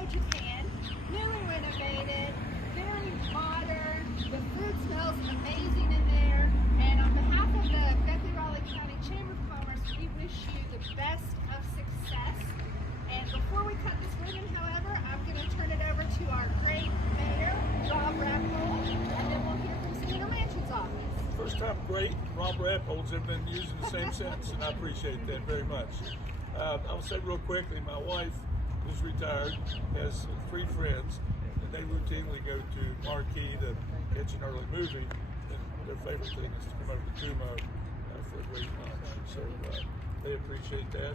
Kumo Japan, newly renovated, very modern. The food smells amazing in there. And on behalf of the Beckley Raleigh County Chamber of Commerce, we wish you the best of success. And before we cut this ribbon, however, I'm going to turn it over to our great mayor, Rob Rappel, and then we'll hear from Senator Manchin's office. First time great. Rob Rappel's have been using the same sentence, and I appreciate that very much. I'll say real quickly, my wife, who's retired, has 3 friends, and they routinely go to Marquee to catch an early movie, and their favorite thing is to come over to Kumo for a great lunch. So they appreciate that,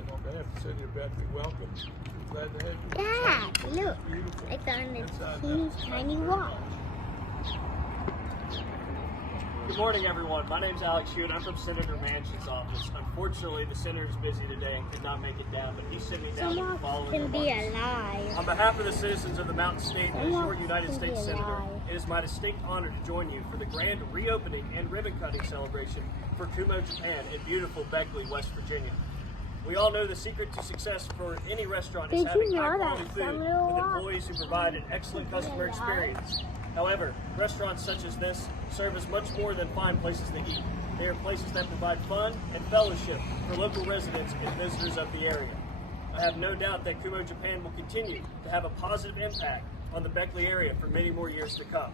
and on behalf of the city of Beckley, welcome. Glad to have you. Dad, look, it's on this teeny tiny wall. Good morning, everyone. My name is Alex Hewitt. I'm from Senator Manchin's office. Unfortunately, the senator is busy today and could not make it down, but he's sitting down with the following Can be remarks. alive. On behalf of the citizens of the Mountain State and as your Someone United can be States Senator, alive. it is my distinct honor to join you for the grand reopening and ribbon-cutting celebration for Kumo Japan in beautiful Beckley, West Virginia. We all know the secret to success for any restaurant is Did having you know high-quality that food some with little employees who provide an excellent customer experience. However, restaurants such as this serve as much more than fine places to eat. They are places that provide fun and fellowship for local residents and visitors of the area. I have no doubt that Kumo Japan will continue to have a positive impact on the Beckley area for many more years to come.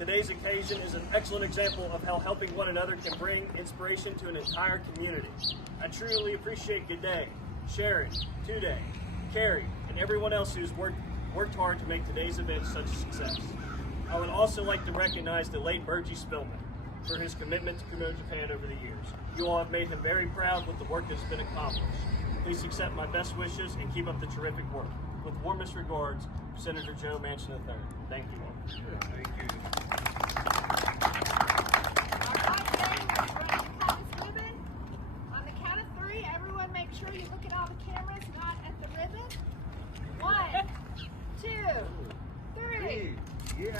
Today's occasion is an excellent example of how helping one another can bring inspiration to an entire community. I truly appreciate G'day, Sharon, Today, Carrie, and everyone else who's worked hard to make today's event such a success. I would also like to recognize the late Burgee Spillman for his commitment to Kumo Japan over the years. You all have made him very proud with the work that has been accomplished. Please accept my best wishes and keep up the terrific work. With warmest regards, Senator Joe Manchin III. Thank you all. Thank you. All right, Dave, we're ready to cut this ribbon. On the count of 3, everyone make sure you look at all the cameras, not at the ribbon. 1, 2, 3. Yeah.